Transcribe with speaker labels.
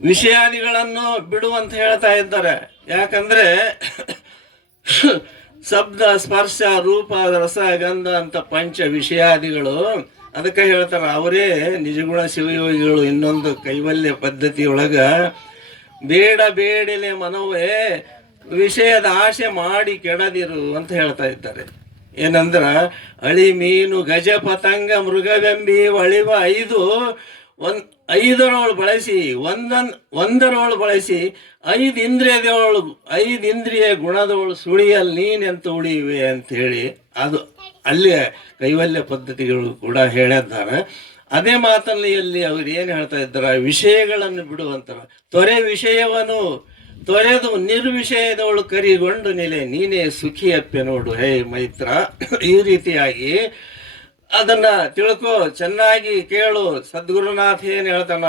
Speaker 1: ವಿಷಯಾದಿಗಳನ್ನು ಬಿಡು ಅಂತ ಹೇಳ್ತಾ ಇದ್ದಾರೆ. ಯಾಕಂದ್ರೆ ಶಬ್ದ, ಸ್ಪರ್ಶ, ರೂಪ, ರಸ, ಗಂಧ ಅಂತ ಪಂಚ ವಿಷಯಾದಿಗಳು ಅದಕ್ಕೆ ಹೇಳ್ತಾರೆ. ಅವರೇ ನಿಜಗುಣ ಶಿವಯೋಗಿಗಳು ಇನ್ನೊಂದು ಕೈವಲ್ಯ ಪದ್ಧತಿಯೊಳಗ ಬೇಡ ಬೇಡಲೆ ಮನವೇ ವಿಷಯದ ಆಶೆ ಮಾಡಿ ಕೆಡದಿರು ಅಂತ ಹೇಳ್ತಾ ಇದ್ದಾರೆ. ಏನಂದ್ರ, ಅಳಿ ಮೀನು ಗಜ ಪತಂಗ ಮೃಗವೆಂಬಿ ಅಳಿವ ಐದು ಒಂದ್ ಐದರೊಳು ಬಳಸಿ, ಒಂದನ್ ಒಂದರೊಳು ಬಳಸಿ, ಐದು ಇಂದ್ರಿಯದೊಳು, ಐದು ಇಂದ್ರಿಯ ಗುಣದೊಳು ಸುಳಿಯಲ್ಲಿ ನೀನೆಂತ ಉಳಿಯುವೆ ಅಂತ ಹೇಳಿ ಅದು ಅಲ್ಲಿಯ ಕೈವಲ್ಯ ಪದ್ಧತಿಗಳು ಕೂಡ ಹೇಳಿದ್ದಾರೆ ಅದೇ ಮಾತಲ್ಲಿ ಅಲ್ಲಿ ಅವ್ರು ಏನು ಹೇಳ್ತಾ ಇದ್ದಾರೆ? ವಿಷಯಗಳನ್ನು ಬಿಡುವಂತರ ತೊರೆ ವಿಷಯವನು, ತೊರೆದು ನಿರ್ವಿಷಯದವಳು ಕರಿಗೊಂಡು ನೆಲೆ, ನೀನೇ ಸುಖಿಯಪ್ಪೆ ನೋಡು. ಹೇ ಮೈತ್ರ, ಈ ರೀತಿಯಾಗಿ ಅದನ್ನ ತಿಳ್ಕೊ ಚೆನ್ನಾಗಿ ಕೇಳು ಸದ್ಗುರುನಾಥ ಏನ್ ಹೇಳ್ತಾನ